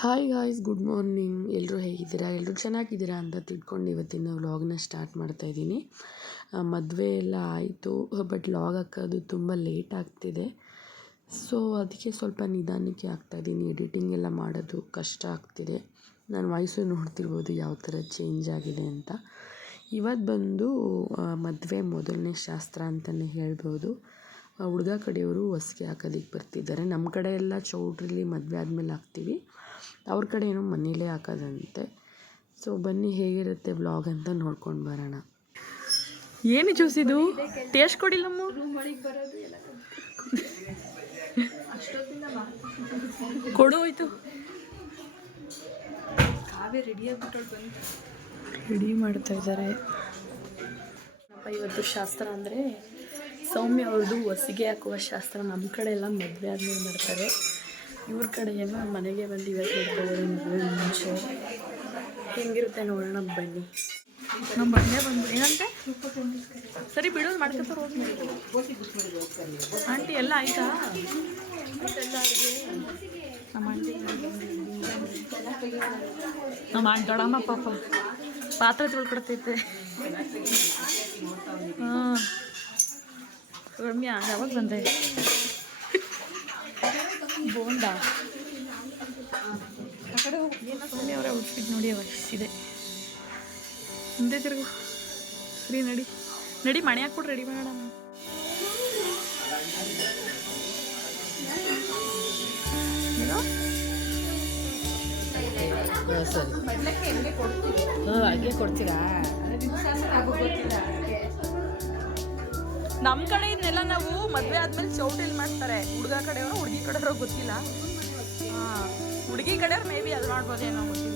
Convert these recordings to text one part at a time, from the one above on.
Hi guys, good morning. ಎಲ್ಲರೂ ಹೇಗಿದ್ದೀರಾ? ಎಲ್ಲರೂ ಚೆನ್ನಾಗಿದ್ದೀರಾ ಅಂತ ತಿಳ್ಕೊಂಡು ಇವತ್ತಿನ ವ್ಲಾಗ್ನ ಸ್ಟಾರ್ಟ್ ಮಾಡ್ತಾಯಿದ್ದೀನಿ. ಮದುವೆ ಎಲ್ಲ ಆಯಿತು, ಬಟ್ ವ್ಲಾಗ್ ಹಾಕೋದು ತುಂಬ ಲೇಟ್ ಆಗ್ತಿದೆ. ಸೊ ಅದಕ್ಕೆ ಸ್ವಲ್ಪ ನಿಧಾನಕ್ಕೆ ಹಾಕ್ತಾಯಿದ್ದೀನಿ. ಎಡಿಟಿಂಗ್ ಎಲ್ಲ ಮಾಡೋದು ಕಷ್ಟ ಆಗ್ತಿದೆ. ನಾನು ವಾಯ್ಸು ನೋಡ್ತಿರ್ಬೋದು ಯಾವ ಥರ ಚೇಂಜ್ ಆಗಿದೆ ಅಂತ. ಇವತ್ತು ಬಂದು ಮದುವೆ ಮೊದಲನೇ ಶಾಸ್ತ್ರ ಅಂತಲೇ ಹೇಳ್ಬೋದು. ಹುಡುಗ ಕಡೆಯವರು ಹೊಸ್ಗೆ ಹಾಕೋದಕ್ಕೆ ಬರ್ತಿದ್ದಾರೆ. ನಮ್ಮ ಕಡೆ ಎಲ್ಲ ಚೌಟ್ರಿಲಿ ಮದುವೆ ಆದಮೇಲೆ ಹಾಕ್ತೀವಿ, ಅವ್ರ ಕಡೆ ಏನೋ ಮನೇಲೇ ಹಾಕೋದಂತೆ. ಸೊ ಬನ್ನಿ ಹೇಗಿರುತ್ತೆ ವ್ಲಾಗ್ ಅಂತ ನೋಡ್ಕೊಂಡು ಬರೋಣ. ಏನು ಚೂಸಿದು ಟೇಸ್ಟ್ ಕೊಡಿಲ್ಲಮ್ಮ. ಕೊಡು ಹೋಯ್ತು. ರೆಡಿ ಮಾಡ್ತಾ ಇದ್ದಾರೆ. ಇವತ್ತು ಶಾಸ್ತ್ರ ಅಂದರೆ ಸೌಮ್ಯ ಅವ್ರದ್ದು ಹೊಸಿಗೆ ಹಾಕುವ ಶಾಸ್ತ್ರ. ನಮ್ಮ ಕಡೆ ಎಲ್ಲ ಮದುವೆ ಆದಮೇಲೆ ಮಾಡ್ತಾರೆ. ಇವ್ರ ಕಡೆ ಏನೋ ಮನೆಗೆ ಬಂದು ಇವತ್ತು ಇರ್ತಾರೆ. ಮದುವೆ ಮುಂಚೆ ಹೆಂಗಿರುತ್ತೆ ನೋಡೋಣ ಬನ್ನಿ. ನಮ್ಮ ಬಂದೇ ಬಂದು ಏನಂತೆ ಸರಿ ಬಿಡೋದು ಮಾಡ್ಕೊತಾರೆ. ಹೋಗಿ ಆಂಟಿ ಎಲ್ಲ ಆಯಿತಾ? ಎಲ್ಲ ಅಡುಗೆ ನಮ್ಮ ಆಂಟಿ ದೊಡ್ಡಮ್ಮ ಪಾಪ ಪಾತ್ರೆ ತೊಳ್ಕೊಡ್ತೈತೆ. ಹಾಂ ರಮ್ಯಾ ಯಾವಾಗ ಬಂದೆ? ಬೋಂಡಾ ಆ ಕಡೆ ಏನೋ ಅವರ ಔಟ್ಫಿಟ್ ನೋಡಿ ಅವಷ್ಟಿದೆ. ಮುಂದೆ ತಿರುಗು. ಸರಿ ನಡಿ ನಡಿ, ಮಣೆ ಹಾಕ್ಬಿಟ್ಟು ರೆಡಿ ಮಾಡೋಣ. ಏನೋ ಹಾಗೆ ಕೊಡ್ತೀರಾ? ನಮ್ಮ ಕಡೆ ಇದನ್ನೆಲ್ಲ ನಾವು ಮದುವೆ ಆದ್ಮೇಲೆ ಚೌಟಿಲಿ ಮಾಡ್ತಾರೆ. ಹುಡುಗ ಕಡೆಯವರು ಹುಡುಗಿ ಕಡೆಯವರು ಗೊತ್ತಿಲ್ಲ. ಹಾಂ, ಹುಡುಗಿ ಕಡೆಯವ್ರು ಮೇ ಬಿ ಅದು ಮಾಡ್ಬೋದೇನೋ ಗೊತ್ತಿಲ್ಲ.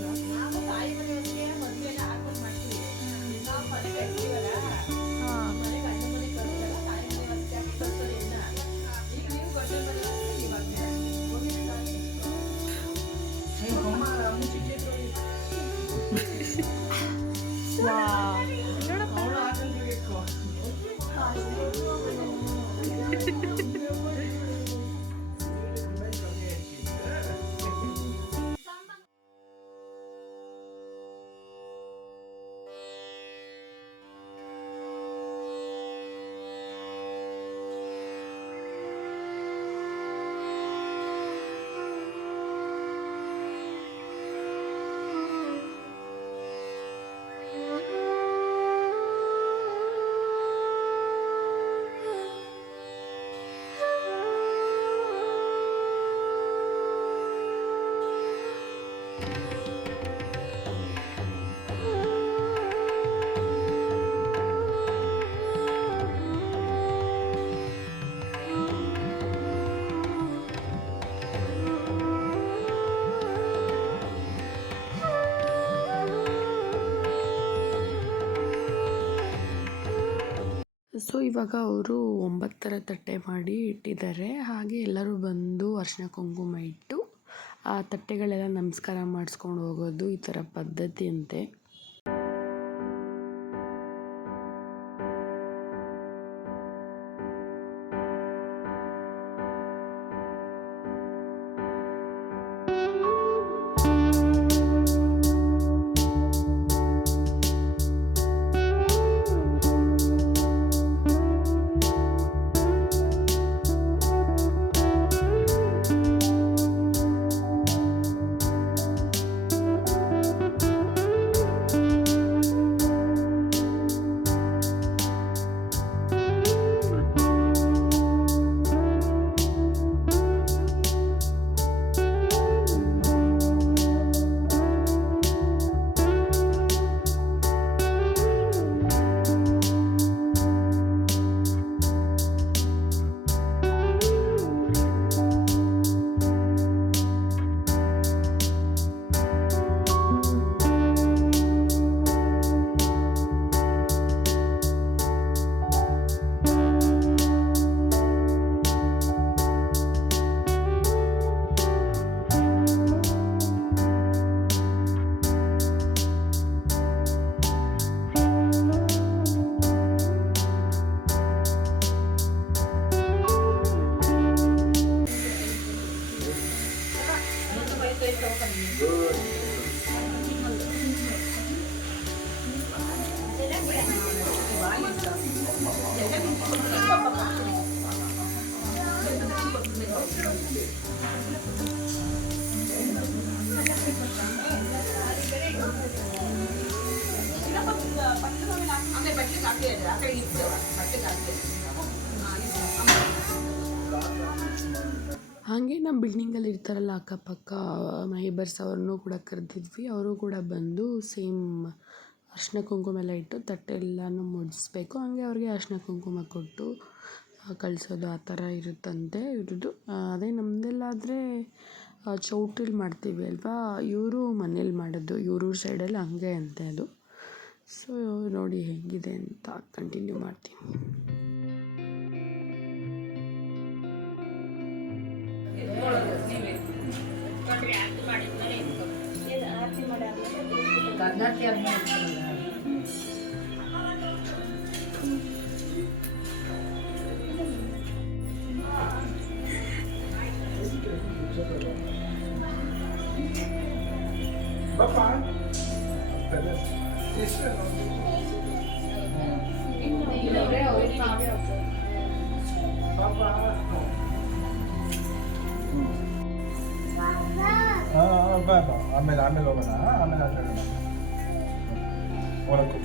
ಸೊ ಇವಾಗ ಅವರು 9 ತಟ್ಟೆ ಮಾಡಿ ಇಟ್ಟಿದ್ದಾರೆ. ಹಾಗೆ ಎಲ್ಲರೂ ಬಂದು ಅರಿಶಿನ ಕುಂಕುಮ ಇಟ್ಟು ಆ ತಟ್ಟೆಗಳೆಲ್ಲ ನಮಸ್ಕಾರ ಮಾಡಿಸ್ಕೊಂಡು ಹೋಗೋದು ಈ ಥರ ಪದ್ಧತಿ ಅಂತೆ. ಹಾಗೆ ನಮ್ಮ ಬಿಲ್ಡಿಂಗಲ್ಲಿ ಇರ್ತಾರಲ್ಲ ಅಕ್ಕಪಕ್ಕ ನೈಬರ್ಸ್ ಅವ್ರನ್ನೂ ಕೂಡ ಕರೆದಿದ್ವಿ. ಅವರು ಕೂಡ ಬಂದು ಸೇಮ್ ಅರಿಶಿನ ಕುಂಕುಮ ಎಲ್ಲ ಇಟ್ಟು ತಟ್ಟೆಲ್ಲನೂ ಮುಡಿಸ್ಬೇಕು. ಹಾಗೆ ಅವ್ರಿಗೆ ಅರಿಶಿನ ಕುಂಕುಮ ಕೊಟ್ಟು ಕಳಿಸೋದು ಆ ಥರ ಇರುತ್ತಂತೆ ಇವ್ರದ್ದು. ಅದೇ ನಮ್ಮದೆಲ್ಲಾದರೆ ಚೌಟ್ರಿಲಿ ಮಾಡ್ತೀವಿ ಅಲ್ವಾ, ಇವರು ಮನೇಲಿ ಮಾಡೋದು. ಇವ್ರ ಸೈಡಲ್ಲಿ ಹಂಗೆ ಅಂತೆ ಅದು. ಸೊ ನೋಡಿ ಹೇಗಿದೆ ಅಂತ ಕಂಟಿನ್ಯೂ ಮಾಡ್ತೀನಿ. ಆಮೇಲೆ ಹೋಗೋಣ, ಆಮೇಲೆ ಆ ಕಡೆ ಒಳಗೆ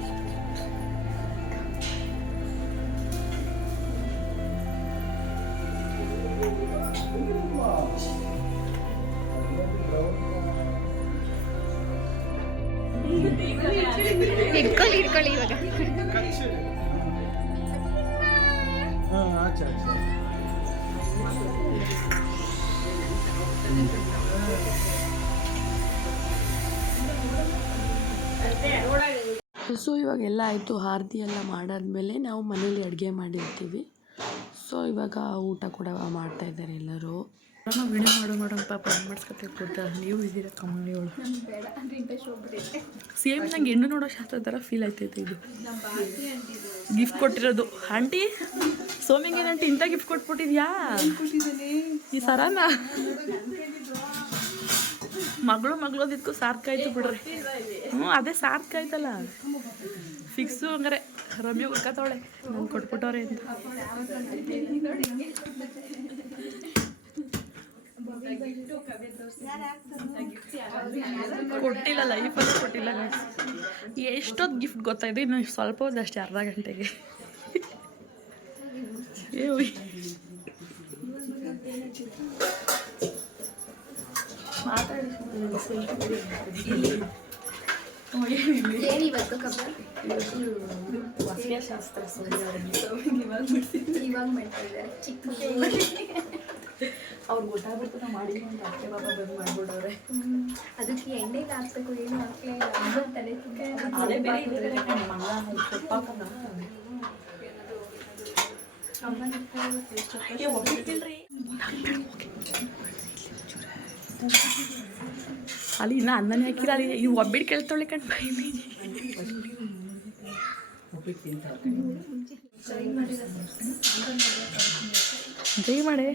ಇಟ್ಕೊಳ್ಳಿ ಇವಾಗ. ಆಚೆ ಸೊ ಇವಾಗೆಲ್ಲ ಆಯಿತು. ಆರತಿ ಎಲ್ಲ ಮಾಡಾದ್ಮೇಲೆ ನಾವು ಮನೇಲಿ ಅಡುಗೆ ಮಾಡಿರ್ತೀವಿ. ಸೊ ಇವಾಗ ಊಟ ಕೂಡ ಮಾಡ್ತಾಯಿದ್ದಾರೆ ಎಲ್ಲರೂ. ನಾವು ವಿಡಿಯೋ ಮಾಡೋ ಪಾಪ ಮಾಡಿಸ್ಕೊತೀವಿ ಕೊಡ್ತಾ. ನೀವು ಇದ್ದೀರಾ ಕಮ್ಮನಿಗಳು. ಸೇಮ್ ನಂಗೆ ಹೆಣ್ಣು ನೋಡೋ ಶಾಸ್ತ್ರ ಥರ ಫೀಲ್ ಆಯ್ತೈತೆ. ಇದು ಗಿಫ್ಟ್ ಕೊಟ್ಟಿರೋದು ಆಂಟಿ ಸೋಮಿಂಗ್ ಏನಂಟಿ ಇಂಥ ಗಿಫ್ಟ್ ಕೊಟ್ಬಿಟ್ಟಿದ್ಯಾ ಈ ಸರಾನ. ಮಗಳು ಅದಿದ್ಕು ಸಾರ್ಥಕ ಆಯ್ತು ಬಿಡ್ರಿ. ಅದೇ ಸಾರ್ಥಕ ಆಯ್ತಲ್ಲ ಫಿಕ್ಸು. ಹಂಗಾರೆ ರಮ್ಯ ಹುಡ್ಕತ್ತವಳೆ ನಂಗೆ ಕೊಟ್ಬಿಟ್ಟವ್ರೆ ಅಂತ. ಕೊಟ್ಟಿಲ್ಲ, ಲೈಫಲ್ಲಿ ಕೊಟ್ಟಿಲ್ಲ. ಎಷ್ಟೊತ್ತು ಗಿಫ್ಟ್ ಗೊತ್ತಾಯ್ತು, ಇನ್ನು ಸ್ವಲ್ಪ ಹೊತ್ತಷ್ಟೇ, ಅರ್ಧ ಗಂಟೆಗೆ. ಅವ್ರು ಗೊತ್ತಾಗ್ಬಿಟ್ಟು ನಾವು ಮಾಡಿ ಅಂತ ಅತ್ತೆ ಬಾಬಾ ಬಂದು ಮಾಡ್ಬಿಡವ್ರೆ. ಅದಕ್ಕೆ ಎಣ್ಣೆ ಹಾಕ್ಬೇಕು, ಏನು ಹಾಕ್ಲಿಲ್ಲ. ಅಲ್ಲಿ ಇನ್ನು ಅನ್ನನೇ ಹಾಕಿಲ್ಲ. ಅಲ್ಲಿ ಈ ಒಬ್ಬಿಟ್ಟು ಕೇಳ್ತಾಳೆ ಕಣ್ ಬೈ. ಜೈ ಮಾಡೆ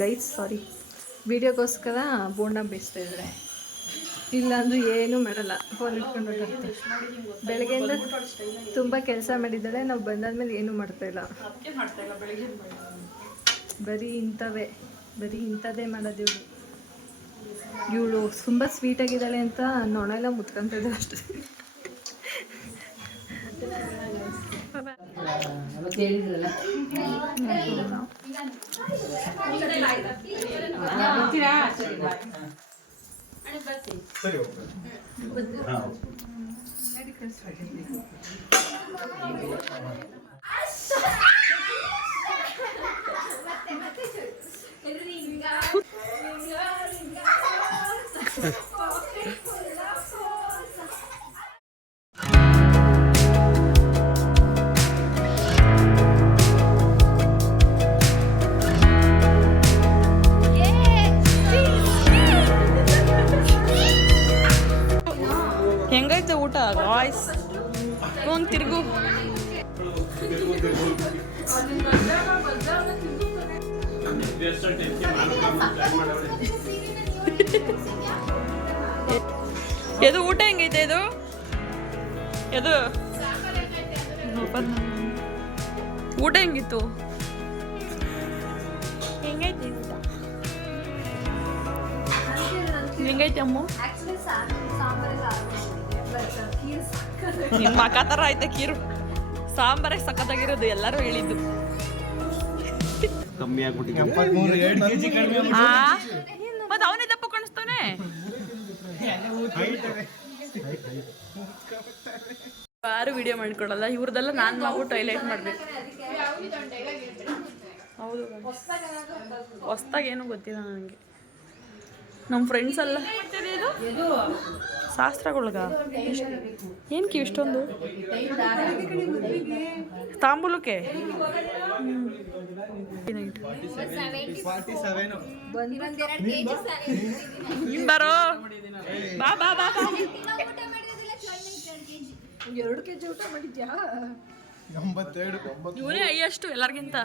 ಗೈಸ್, ಸಾರಿ, ವಿಡಿಯೋಗೋಸ್ಕರ ಬೋಂಡ ಬೇಯಿಸ್ತಾ ಇದ್ದಾರೆ. ಇಲ್ಲಾಂದ್ರೂ ಏನೂ ಮಾಡಲ್ಲ, ಫೋನ್ ಇಟ್ಕೊಂಡು ಹೋಗ್ತಾರೆ. ಬೆಳಗ್ಗೆಯಿಂದ ತುಂಬ ಕೆಲಸ ಮಾಡಿದ್ದಾಳೆ. ನಾವು ಬಂದಾದ್ಮೇಲೆ ಏನೂ ಮಾಡ್ತಾಯಿಲ್ಲ. ಬರೀ ಇಂಥದ್ದೇ ಮಾಡೋದು ಇವಳು. ಇವಳು ತುಂಬ ಸ್ವೀಟಾಗಿದ್ದಾಳೆ ಅಂತ ನೊಣೆಲ್ಲ ಮುತ್ಕೊಂತಿದ್ದೆ ಅಷ್ಟೇ. ಸರಿ ಹೆಂಗೈತೆ ಊಟ ಗಾಯ್ಸ್? ಒಂದು ತಿರುಗು. ಎದು ಊಟ ಹೆಂಗೈತೆ ಇದು? ಎದು ಊಟ ಹೆಂಗಿತ್ತು? ಹೆಂಗೈತೆ ಊಟ? ಹೆಂಗೈತೆ ಅಮ್ಮ? ನಿಮ್ಮ ಅಕ್ಕ ಥರ ಐತೆ ಕೀರು. ಸಾಂಬಾರೇ ಸಖತ್ತಾಗಿರೋದು, ಎಲ್ಲರೂ ಹೇಳಿದ್ದು. ಮತ್ತೆ ಅವನೇ ದಪ್ಪ ಕಾಣಿಸ್ತಾನೆ. ಯಾರು ವಿಡಿಯೋ ಮಾಡ್ಕೊಡಲ್ಲ, ಇವ್ರದೆಲ್ಲ ನಾನು ಮಾಡ್ಬಿಟ್ಟು ಹೈಲೈಟ್ ಮಾಡ್ಬೇಕು. ಹೌದು, ಹೊಸ್ದಾಗಿ ಏನೂ ಗೊತ್ತಿಲ್ಲ ನನಗೆ. ನಮ್ಮ ಫ್ರೆಂಡ್ಸ್ ಎಲ್ಲ ಶಾಸ್ತ್ರಗಳ್ಗ ಏನಕ್ಕೆ ಇಷ್ಟೊಂದು ತಾಂಬೂಲಕ್ಕೆ? ಬರೋ ಬಾ ಬಾ ಬಾ ಬಾ. 2 kg ಊಟ ಮಾಡಿದ್ಯಾ? ಇವನೇ ಅಯ್ಯಷ್ಟು ಎಲ್ಲರಿಗಿಂತ.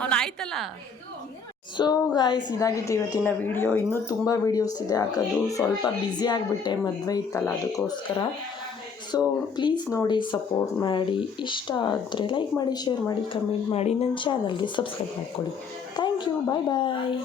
ಅವ್ನು ಆಯ್ತಲ್ಲ. ಸೊ ಗಾಯ್ಸ್, ಇದಾಗಿತ್ತು ಇವತ್ತಿನ ವಿಡಿಯೋ. ಇನ್ನೂ ತುಂಬ ವೀಡಿಯೋಸ್ ಇದೆ ಹಾಕೋದು. ಸ್ವಲ್ಪ ಬ್ಯುಸಿ ಆಗಿಬಿಟ್ಟೆ, ಮದುವೆ ಇತ್ತಲ್ಲ ಅದಕ್ಕೋಸ್ಕರ. ಸೊ ಪ್ಲೀಸ್ ನೋಡಿ, ಸಪೋರ್ಟ್ ಮಾಡಿ. ಇಷ್ಟ ಆದರೆ ಲೈಕ್ ಮಾಡಿ, ಶೇರ್ ಮಾಡಿ, ಕಮೆಂಟ್ ಮಾಡಿ, ನನ್ನ ಚಾನಲ್ಗೆ ಸಬ್ಸ್ಕ್ರೈಬ್ ಮಾಡ್ಕೊಳ್ಳಿ. Thank you, bye bye.